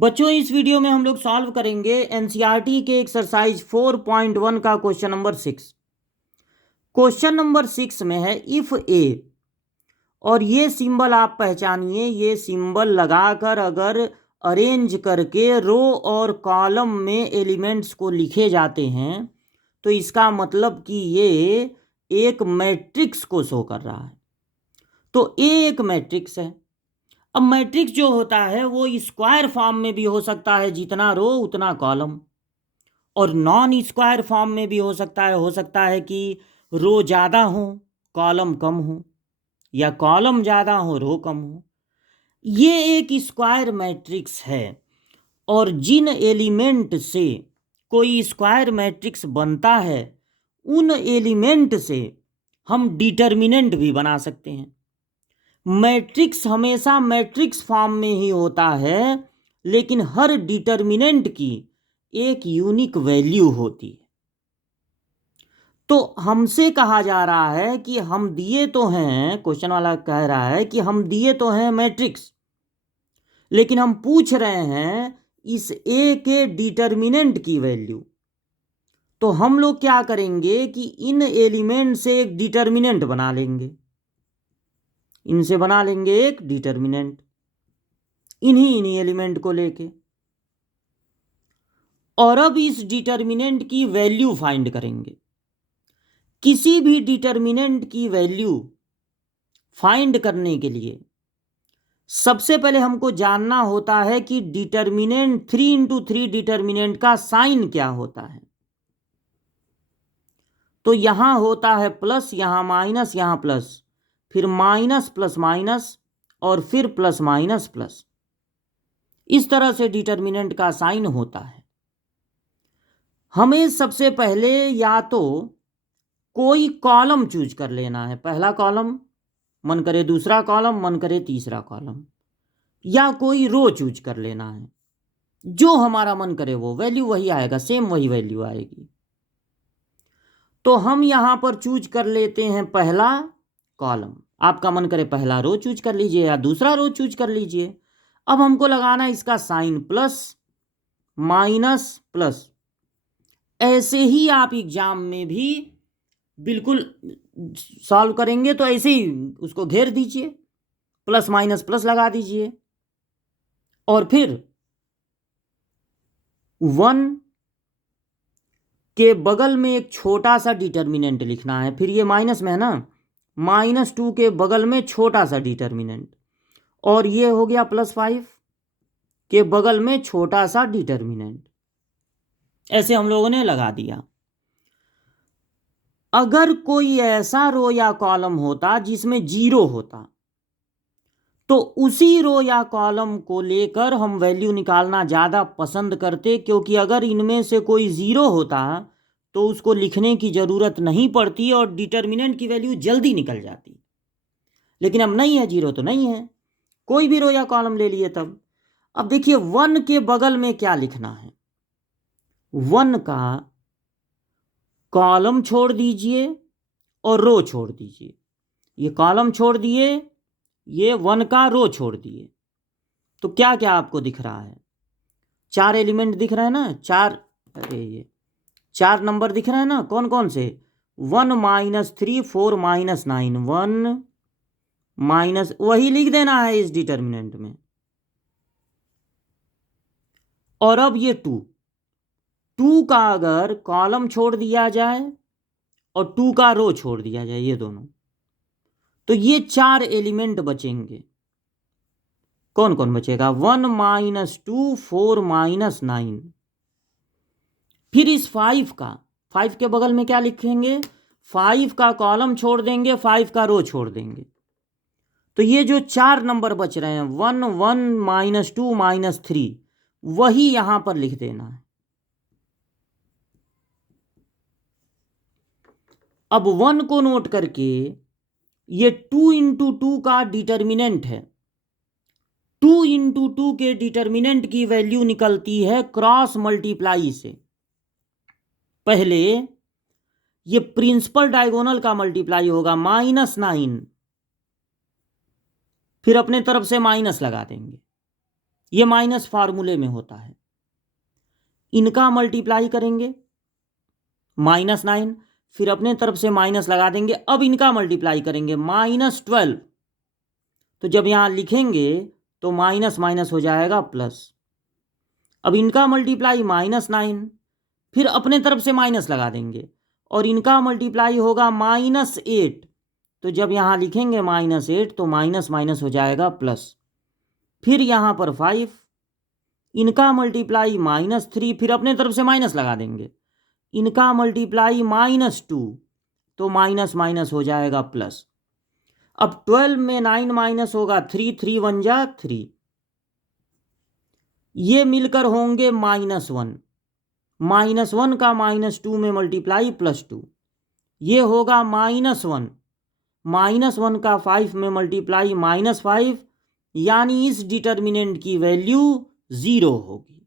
बच्चों, इस वीडियो में हम लोग सॉल्व करेंगे एनसीईआरटी के एक्सरसाइज 4.1 का क्वेश्चन नंबर 6। क्वेश्चन नंबर 6 में है इफ ए, और ये सिंबल आप पहचानिए। ये सिंबल लगाकर अगर अरेंज करके रो और कॉलम में एलिमेंट्स को लिखे जाते हैं तो इसका मतलब कि ये एक मैट्रिक्स को शो कर रहा है। तो ए एक मैट्रिक्स है। अब मैट्रिक्स जो होता है वो स्क्वायर फॉर्म में भी हो सकता है, जितना रो उतना कॉलम, और नॉन स्क्वायर फॉर्म में भी हो सकता है कि रो ज़्यादा हो कॉलम कम हो, या कॉलम ज़्यादा हो रो कम हो। ये एक स्क्वायर मैट्रिक्स है, और जिन एलिमेंट से कोई स्क्वायर मैट्रिक्स बनता है उन एलिमेंट से हम डिटर्मिनेंट भी बना सकते हैं। मैट्रिक्स हमेशा मैट्रिक्स फॉर्म में ही होता है, लेकिन हर डिटर्मिनेंट की एक यूनिक वैल्यू होती है। तो हमसे कहा जा रहा है कि हम दिए तो हैं, क्वेश्चन वाला कह रहा है कि हम दिए तो हैं मैट्रिक्स, लेकिन हम पूछ रहे हैं इस ए के डिटर्मिनेंट की वैल्यू। तो हम लोग क्या करेंगे कि इन एलिमेंट से एक डिटर्मिनेंट बना लेंगे, इनसे बना लेंगे एक डिटर्मिनेंट, इन्हीं एलिमेंट को लेके। और अब इस डिटर्मिनेंट की वैल्यू फाइंड करेंगे। किसी भी डिटर्मिनेंट की वैल्यू फाइंड करने के लिए सबसे पहले हमको जानना होता है कि डिटर्मिनेंट 3 × 3 डिटर्मिनेंट का साइन क्या होता है। तो यहां होता है प्लस, यहां माइनस, यहां प्लस, फिर माइनस प्लस माइनस, और फिर प्लस माइनस प्लस। इस तरह से डिटर्मिनेंट का साइन होता है। हमें सबसे पहले या तो कोई कॉलम चूज कर लेना है, पहला कॉलम, मन करे दूसरा कॉलम, मन करे तीसरा कॉलम, या कोई रो चूज कर लेना है। जो हमारा मन करे वो वैल्यू वही आएगा, सेम वही वैल्यू आएगी। तो हम यहां पर चूज कर लेते हैं पहला कॉलम। आपका मन करे पहला रो चूज कर लीजिए या दूसरा रो चूज कर लीजिए। अब हमको लगाना है इसका साइन, प्लस माइनस प्लस। ऐसे ही आप एग्जाम में भी बिल्कुल सॉल्व करेंगे तो ऐसे ही उसको घेर दीजिए, प्लस माइनस प्लस लगा दीजिए, और फिर 1 के बगल में एक छोटा सा डिटर्मिनेंट लिखना है। फिर ये माइनस में है ना, -2 के बगल में छोटा सा डिटर्मिनेंट, और ये हो गया +5 के बगल में छोटा सा डिटर्मिनेंट। ऐसे हम लोगों ने लगा दिया। अगर कोई ऐसा रो या कॉलम होता जिसमें 0 होता तो उसी रो या कॉलम को लेकर हम वैल्यू निकालना ज़्यादा पसंद करते, क्योंकि अगर इनमें से कोई 0 होता तो उसको लिखने की ज़रूरत नहीं पड़ती और डिटर्मिनेंट की वैल्यू जल्दी निकल जाती। लेकिन अब नहीं है, 0 तो नहीं है, कोई भी रो या कॉलम ले लिए तब। अब देखिए 1 के बगल में क्या लिखना है। 1 का कॉलम छोड़ दीजिए और रो छोड़ दीजिए। ये कॉलम छोड़ दिए, ये 1 का रो छोड़ दिए, तो क्या क्या आपको दिख रहा है? 4 एलिमेंट दिख रहे हैं ना, 4, अरे ये 4 नंबर दिख रहे हैं ना, कौन कौन से? 1 -3 4 -9, 1 माइनस, वही लिख देना है इस डिटर्मिनेंट में। और अब ये 2 का अगर कॉलम छोड़ दिया जाए और 2 का रो छोड़ दिया जाए, ये दोनों, तो ये 4 एलिमेंट बचेंगे। कौन कौन बचेगा? 1 -2 4 -9। फिर इस 5 के बगल में क्या लिखेंगे? 5 का कॉलम छोड़ देंगे, 5 का रो छोड़ देंगे, तो ये जो 4 नंबर बच रहे हैं 1 1 -2 -3, वही यहां पर लिख देना है। अब 1 को नोट करके, ये 2 × 2 का डिटर्मिनेंट है। 2 × 2 के डिटर्मिनेंट की वैल्यू निकलती है क्रॉस मल्टीप्लाई से। पहले ये प्रिंसिपल डायगोनल का मल्टीप्लाई होगा, -9, फिर अपने तरफ से माइनस लगा देंगे, ये माइनस फार्मूले में होता है। इनका मल्टीप्लाई करेंगे -9, फिर अपने तरफ से माइनस लगा देंगे। अब इनका मल्टीप्लाई करेंगे -12, तो जब यहां लिखेंगे तो माइनस माइनस हो जाएगा प्लस। अब इनका मल्टीप्लाई -9, फिर अपने तरफ से माइनस लगा देंगे और इनका मल्टीप्लाई होगा -8, तो जब यहां लिखेंगे -8 तो माइनस माइनस हो जाएगा प्लस। फिर यहां पर 5, इनका मल्टीप्लाई -3, फिर अपने तरफ से माइनस लगा देंगे। इनका मल्टीप्लाई -2, तो माइनस माइनस हो जाएगा प्लस। अब 12 में 9 माइनस होगा 3, 3 1 जा 3, ये मिलकर होंगे -1। -1 का -2 में मल्टीप्लाई +2, ये होगा -1। -1 का 5 में मल्टीप्लाई -5, यानी इस डिटर्मिनेंट की वैल्यू 0 होगी।